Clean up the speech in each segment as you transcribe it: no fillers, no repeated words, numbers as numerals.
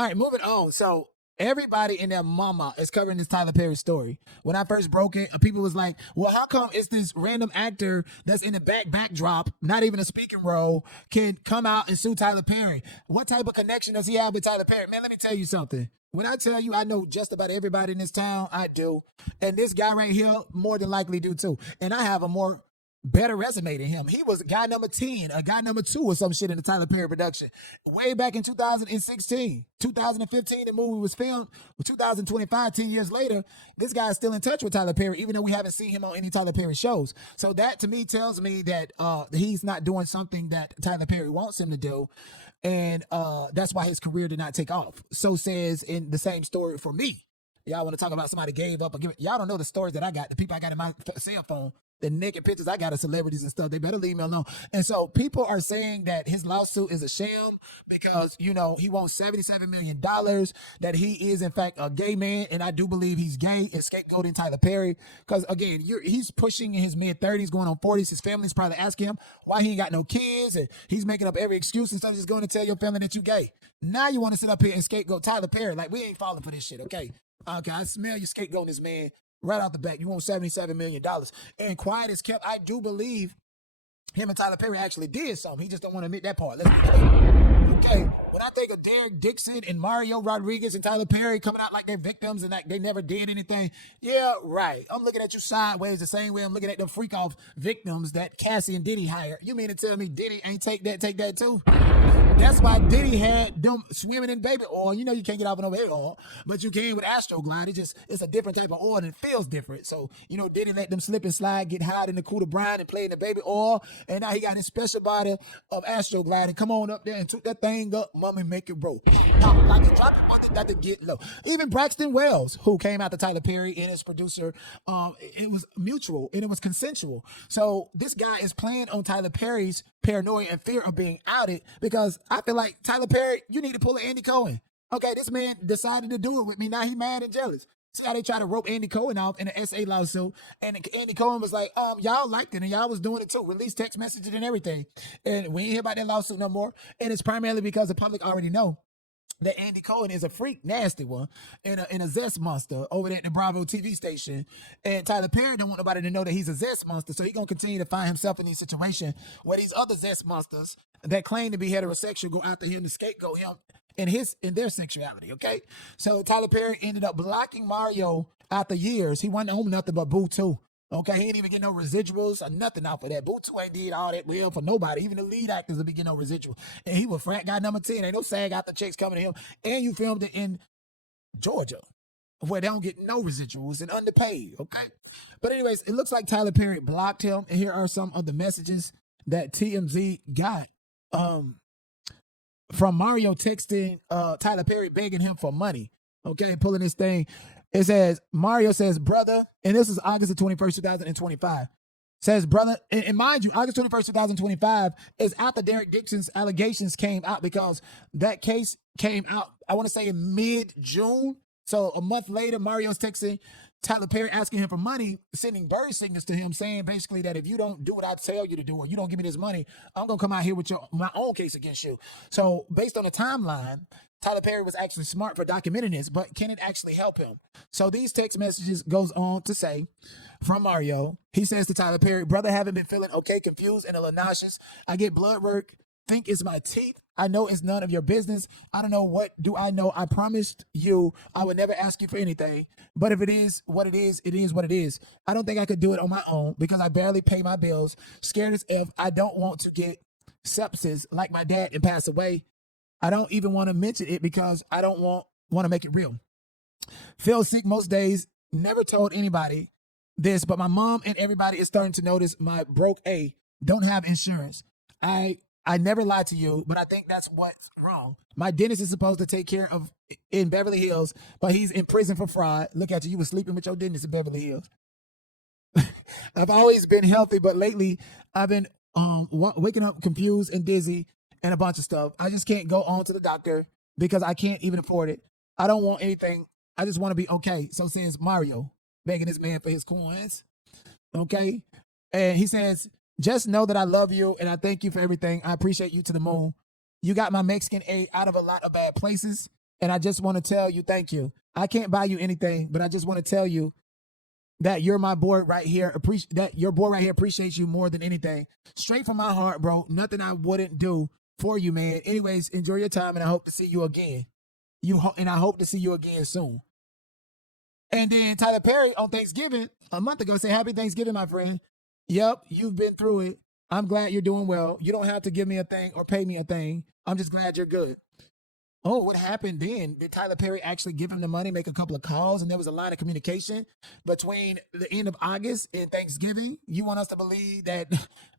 All right, moving on. So everybody and their mama is covering this Tyler Perry story. When I first broke it, people was like, "Well, how come it's this random actor that's in the backdrop, not even a speaking role, can come out and sue Tyler Perry? What type of connection does he have with Tyler Perry?" Man, let me tell you something. When I tell you I know just about everybody in this town, I do. And this guy right here more than likely do too. And I have a more better resume than him. He was guy number 10, a guy number 2 or some shit in the Tyler Perry production. Way back in 2016. 2015, the movie was filmed. 2025, 10 years later, this guy is still in touch with Tyler Perry, even though we haven't seen him on any Tyler Perry shows. So that to me tells me that he's not doing something that Tyler Perry wants him to do. And that's why his career did not take off. So says in the same story for me. Y'all want to talk about somebody gave up or give it? Y'all don't know the stories that I got, the people I got in my cell phone, the naked pictures I got of celebrities and stuff. They better leave me alone. And so people are saying that his lawsuit is a sham because, you know, he wants $77 million, that he is, in fact, a gay man. And I do believe he's gay and scapegoating Tyler Perry. Because, again, he's pushing in his mid-30s, going on 40s. His family's probably asking him why he ain't got no kids. And he's making up every excuse instead of just going to tell your family that you gay. Now you want to sit up here and scapegoat Tyler Perry. Like, we ain't falling for this shit, okay? Okay, I smell you scapegoating this man right out the back. You want $77 million. And quiet as kept, I do believe him and Tyler Perry actually did something. He just don't want to admit that part. Let's be clear. Okay, when I think of Derek Dixon and Mario Rodriguez and Tyler Perry coming out like they're victims and like they never did anything, yeah, right. I'm looking at you sideways the same way I'm looking at them freak-off victims that Cassie and Diddy hired. You mean to tell me Diddy ain't take that too? That's why Diddy had them swimming in baby oil. You know you can't get off with no baby oil, but you can with Astroglide. It's a different type of oil and it feels different. So, you know, Diddy let them slip and slide, get hot in the cooler brine and play in the baby oil. And now he got his special body of Astroglide and come on up there and took that thing up, mommy, make it roll. Like a drop it, got to get low. Even Braxton Wells, who came out to Tyler Perry and his producer, it was mutual and it was consensual. So this guy is playing on Tyler Perry's paranoia and fear of being outed because I feel like Tyler Perry, you need to pull an Andy Cohen. Okay, this man decided to do it with me. Now he mad and jealous. See how they try to rope Andy Cohen off in an SA lawsuit. And Andy Cohen was like, y'all liked it and y'all was doing it too. Release text messages and everything. And we ain't hear about that lawsuit no more. And it's primarily because the public already know that Andy Cohen is a freak, nasty one, and a zest monster over there at the Bravo TV station. And Tyler Perry don't want nobody to know that he's a zest monster, so he's going to continue to find himself in these situations where these other zest monsters that claim to be heterosexual go after him to scapegoat him in their sexuality, okay? So Tyler Perry ended up blocking Mario after years. He wasn't home nothing but Boo 2. Okay, he ain't even get no residuals or nothing out for that. Boo 2 ain't did all that well for nobody. Even the lead actors will be getting no residual. And he was frat guy number 10. Ain't no SAG after checks coming to him. And you filmed it in Georgia, where they don't get no residuals and underpaid, okay? But anyways, it looks like Tyler Perry blocked him. And here are some of the messages that TMZ got from Mario texting Tyler Perry begging him for money, okay, pulling this thing. It says, Mario says, brother, and this is August the 21st, 2025. Says, brother, and mind you, August 21st, 2025 is after Derek Dixon's allegations came out because that case came out, I want to say in mid-June. So a month later, Mario's texting Tyler Perry asking him for money, sending bird signals to him saying basically that if you don't do what I tell you to do or you don't give me this money, I'm going to come out here with my own case against you. So based on the timeline, Tyler Perry was actually smart for documenting this, but can it actually help him? So these text messages goes on to say from Mario, he says to Tyler Perry, brother, haven't been feeling okay, confused and a little nauseous. I get blood work, think it's my teeth. I know it's none of your business. I don't know what do I know. I promised you I would never ask you for anything. But if it is what it is, it is what it is. I don't think I could do it on my own because I barely pay my bills. Scared as if I don't want to get sepsis like my dad and pass away. I don't even want to mention it because I don't want to make it real. Feel sick most days. Never told anybody this, but my mom and everybody is starting to notice my broke A. Don't have insurance. I never lied to you, but I think that's what's wrong. My dentist is supposed to take care of in Beverly Hills, but he's in prison for fraud. Look at you. You were sleeping with your dentist in Beverly Hills. I've always been healthy, but lately I've been waking up confused and dizzy and a bunch of stuff. I just can't go on to the doctor because I can't even afford it. I don't want anything. I just want to be okay. So says Mario, begging this man for his coins. Okay. And he says, just know that I love you and I thank you for everything. I appreciate you to the moon. You got my Mexican A out of a lot of bad places. And I just want to tell you, thank you. I can't buy you anything, but I just want to tell you that you're my boy right here. That your boy right here appreciates you more than anything. Straight from my heart, bro. Nothing I wouldn't do for you, man. Anyways, enjoy your time, and I hope to see you again. And I hope to see you again soon. And then Tyler Perry on Thanksgiving a month ago said, "Happy Thanksgiving, my friend. Yep, you've been through it. I'm glad you're doing well. You don't have to give me a thing or pay me a thing. I'm just glad you're good." Oh, what happened then? Did Tyler Perry actually give him the money, make a couple of calls, and there was a line of communication between the end of August and Thanksgiving? You want us to believe that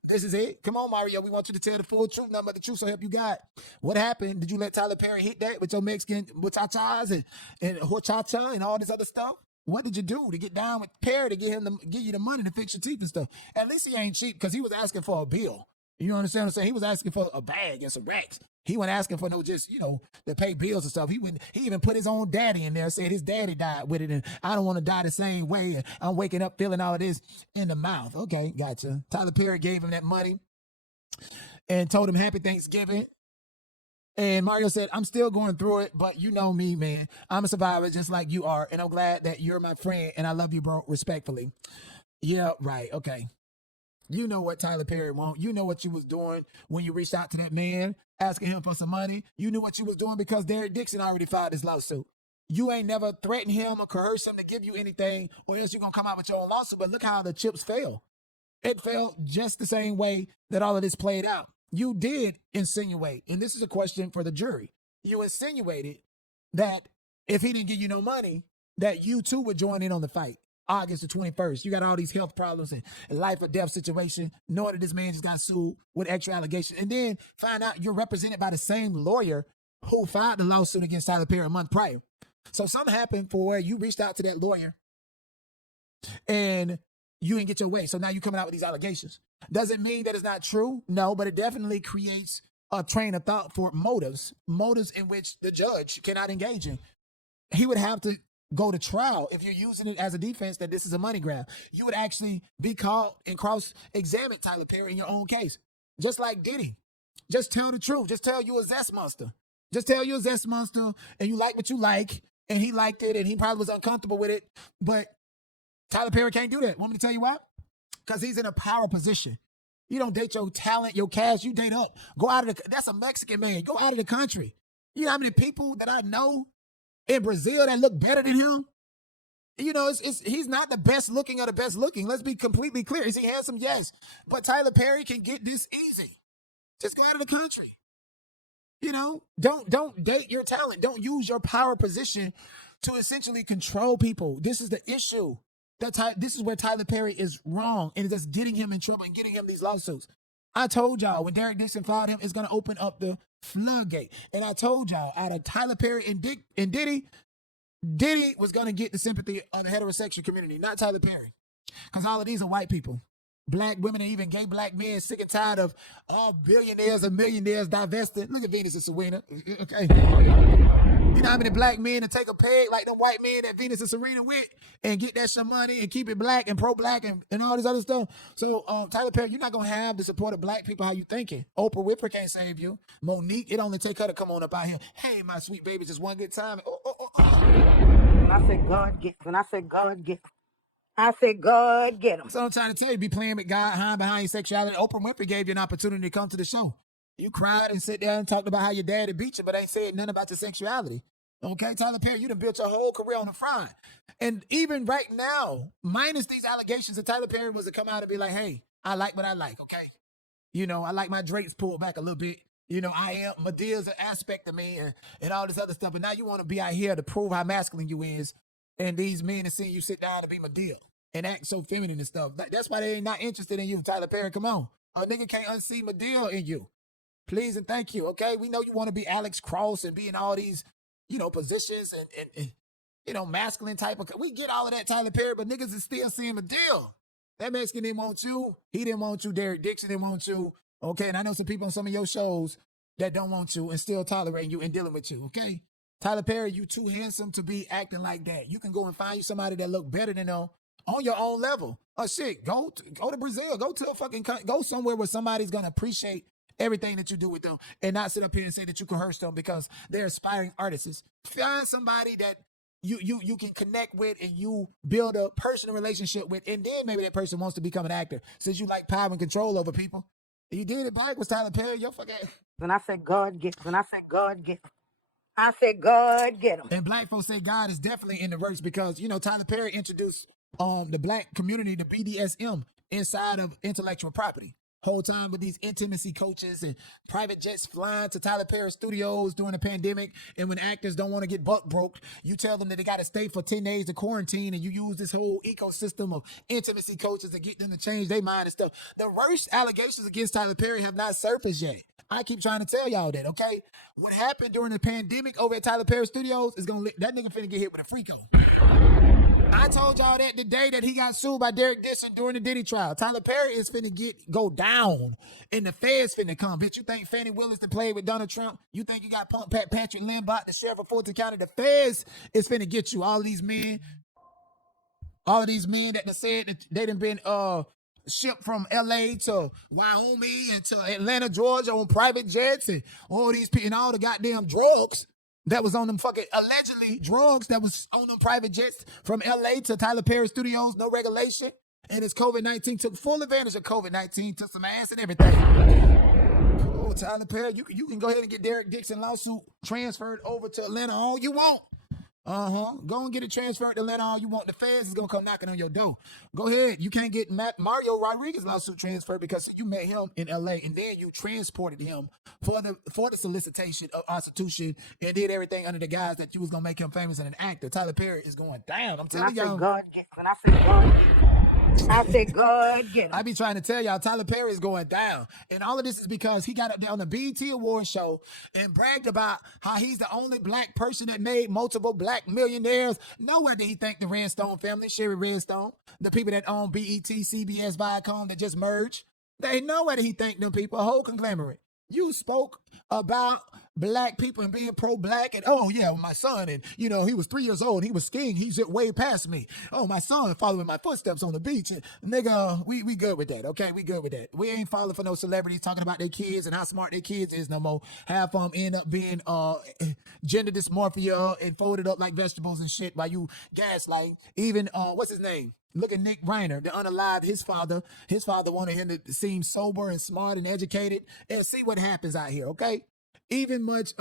this is it? Come on, Mario. We want you to tell the full truth, nothing but the truth, so help you God. What happened? Did you let Tyler Perry hit that with your Mexican muchachas and horchata and all this other stuff? What did you do to get down with Perry to get him to give you the money to fix your teeth and stuff? At least he ain't cheap because he was asking for a bill. You understand what I'm saying? He was asking for a bag and some racks. He wasn't asking for no just, to pay bills and stuff. He even put his own daddy in there, said his daddy died with it, and I don't want to die the same way. And I'm waking up feeling all of this in the mouth. Okay, gotcha. Tyler Perry gave him that money and told him Happy Thanksgiving. And Mario said, "I'm still going through it, but you know me, man. I'm a survivor just like you are, and I'm glad that you're my friend, and I love you, bro, respectfully." Yeah, right, okay. You know what Tyler Perry want. You know what you was doing when you reached out to that man, asking him for some money. You knew what you was doing because Derek Dixon already filed this lawsuit. You ain't never threatened him or coerced him to give you anything, or else you're going to come out with your own lawsuit. But look how the chips fell. It fell just the same way that all of this played out. You did insinuate, and this is a question for the jury. You insinuated that if he didn't give you no money, that you too would join in on the fight. August the 21st. You got all these health problems and life or death situation, knowing that this man just got sued with extra allegations, and then find out you're represented by the same lawyer who filed the lawsuit against Tyler Perry a month prior. So something happened for where you reached out to that lawyer and you didn't get your way. So now you're coming out with these allegations. Does it mean that it's not true? No, but it definitely creates a train of thought for motives in which the judge cannot engage in. He would have to go to trial if you're using it as a defense that this is a money grab. You would actually be called and cross-examine Tyler Perry in your own case. Just like Diddy. Just tell the truth. Just tell you a zest monster. Just tell you a zest monster and you like what you like, and he liked it and he probably was uncomfortable with it. But Tyler Perry can't do that. Want me to tell you why? Because he's in a power position. You don't date your talent, your cash, you date up. Go out of that's a Mexican man. Go out of the country. You know how many people that I know in Brazil that look better than him? He's not the best looking or the best looking. Let's be completely clear. Is he handsome? Yes. But Tyler Perry can get this easy. Just go out of the country. Don't date your talent. Don't use your power position to essentially control people. This is the issue. This is where Tyler Perry is wrong, and it's just getting him in trouble and getting him these lawsuits. I told y'all when Derek Dixon filed him, it's going to open up the floodgate. And I told y'all out of Tyler Perry and Diddy was going to get the sympathy of the heterosexual community, not Tyler Perry. Because all of these are white people. Black women and even gay black men sick and tired of all billionaires and millionaires divesting. Look at Venus and Serena. Okay. You know how many black men to take a peg like the white men that Venus and Serena with and get that some money and keep it black and pro-black and all this other stuff. So, Tyler Perry, you're not going to have the support of black people how you thinking. Oprah Winfrey can't save you. Monique, it only take her to come on up out here. Hey, my sweet baby, just one good time. When I said God get him. So I'm trying to tell you, be playing with God behind your sexuality. Oprah Winfrey gave you an opportunity to come to the show. You cried and sit there and talked about how your daddy beat you, but ain't said nothing about your sexuality. Okay, Tyler Perry, you done built your whole career on the front. And even right now, minus these allegations, that Tyler Perry was to come out and be like, hey, I like what I like, okay? I like my drapes pulled back a little bit. I am, Medea's an aspect of me and all this other stuff. But now you want to be out here to prove how masculine you is. And these men are seeing you sit down to be Medea and act so feminine and stuff. That's why they ain't not interested in you, Tyler Perry. Come on. A nigga can't unsee Medea in you. Please and thank you, okay? We know you want to be Alex Cross and be in all these, positions and masculine type of... We get all of that, Tyler Perry, but niggas is still seeing Medea. That Mexican didn't want you. He didn't want you. Derek Dixon didn't want you. Okay, and I know some people on some of your shows that don't want you and still tolerating you and dealing with you, okay? Tyler Perry, you too handsome to be acting like that. You can go and find you somebody that look better than them on your own level. Oh, shit, go to Brazil. Go to go somewhere where somebody's going to appreciate everything that you do with them, and not sit up here and say that you coerce them because they're aspiring artists. Find somebody that you can connect with and you build a personal relationship with, and then maybe that person wants to become an actor since you like power and control over people. You did it back was Tyler Perry. Yo, fucking. When I said God get him. When I said God get him. I said God get him. And black folks say God is definitely in the works because, you know, Tyler Perry introduced the black community to BDSM inside of intellectual property. Whole time with these intimacy coaches and private jets flying to Tyler Perry studios during the pandemic. And when actors don't want to get buck broke, you tell them that they got to stay for 10 days of quarantine, and you use this whole ecosystem of intimacy coaches to get them to change their mind and stuff. The worst allegations against Tyler Perry have not surfaced yet. I keep trying to tell y'all that, okay? What happened during the pandemic over at Tyler Perry Studios is that nigga finna get hit with a freako. I told y'all that the day that he got sued by Derek Dixon during the Diddy trial. Tyler Perry is finna go down, and the feds finna come. Bitch, you think Fannie Willis to play with Donald Trump? You think you got Patrick Lambert, the sheriff of Fulton County? The feds is finna get you. All of these men that said that they done been shipped from LA to Wyoming and to Atlanta, Georgia on private jets, and all these people and all the goddamn drugs that was on them fucking allegedly drugs that was on them private jets from LA to Tyler Perry Studios, no regulation. And it's COVID-19, took full advantage of COVID-19, took some ass and everything. Oh, Tyler Perry, you can go ahead and get Derek Dixon lawsuit transferred over to Atlanta all you want. Go and get it transferred to Atlanta all you want. The feds is gonna come knocking on your door. Go ahead. You can't get Mario Rodriguez lawsuit transferred because you met him in LA and then you transported him for the solicitation of prostitution and did everything under the guise that you was gonna make him famous and an actor. Tyler Perry is going down. I'm telling y'all. When I said God get him. I said God get him. I be trying to tell y'all, Tyler Perry is going down. And all of this is because he got up there on the BET Awards show and bragged about how he's the only black person that made multiple black millionaires. Nowhere did he thank the Redstone family, Sherry Redstone, the people that own BET, CBS, Viacom that just merged. They nowhere did he thank them people, a whole conglomerate. You spoke about black people and being pro-black, and oh yeah, my son, and you know, he was 3 years old, he was skiing, he's way past me. Oh, my son following my footsteps on the beach. And, nigga, we good with that, okay? We good with that. We ain't falling for no celebrities talking about their kids and how smart their kids is no more. Half of them end up being gender dysmorphia and folded up like vegetables and shit while you gaslight. Even what's his name? Look at Nick Reiner, the unalived his father. His father wanted him to seem sober and smart and educated. And see what happens out here, okay? Even much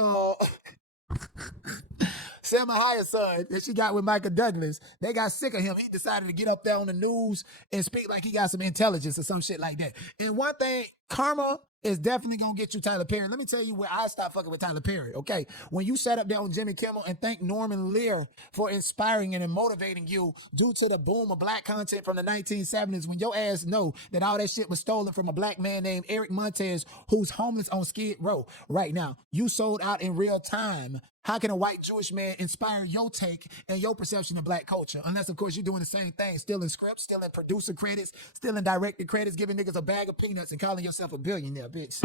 Selma Hayek's son that she got with Michael Douglas, they got sick of him. He decided to get up there on the news and speak like he got some intelligence or some shit like that. And one thing, karma is definitely gonna get you Tyler Perry. Let me tell you where I stopped fucking with Tyler Perry, okay? When you sat up there on Jimmy Kimmel and thank Norman Lear for inspiring and motivating you due to the boom of black content from the 1970s, when your ass know that all that shit was stolen from a black man named Eric Montez, who's homeless on Skid Row right now. You sold out in real time. How can a white Jewish man inspire your take and your perception of black culture? Unless, of course, you're doing the same thing, stealing scripts, stealing producer credits, stealing director credits, giving niggas a bag of peanuts and calling yourself a billionaire, bitch.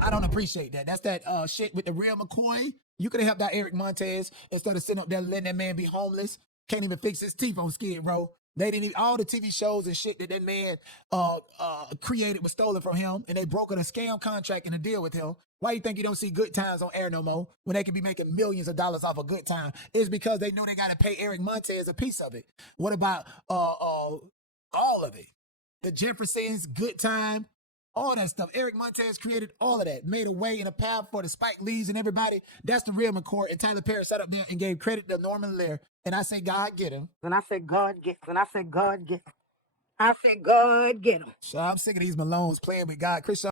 I don't appreciate that. That's that shit with the real McCoy. You could have helped out Eric Montez instead of sitting up there letting that man be homeless. Can't even fix his teeth on Skid Row. They didn't even, all the TV shows and shit that man created was stolen from him, and they brokered a scam contract and a deal with him. Why you think you don't see Good Times on air no more when they could be making millions of dollars off a Good Time? It's because they knew they got to pay Eric Montez a piece of it. What about all of it? The Jeffersons, Good Time, all that stuff. Eric Montez created all of that, made a way and a path for the Spike Lees and everybody. That's the real McCoy. And Tyler Perry sat up there and gave credit to Norman Lear. And I say, God get him. When I said God get him. When I said God get him. I said God get him. So I'm sick of these Malones playing with God. Chris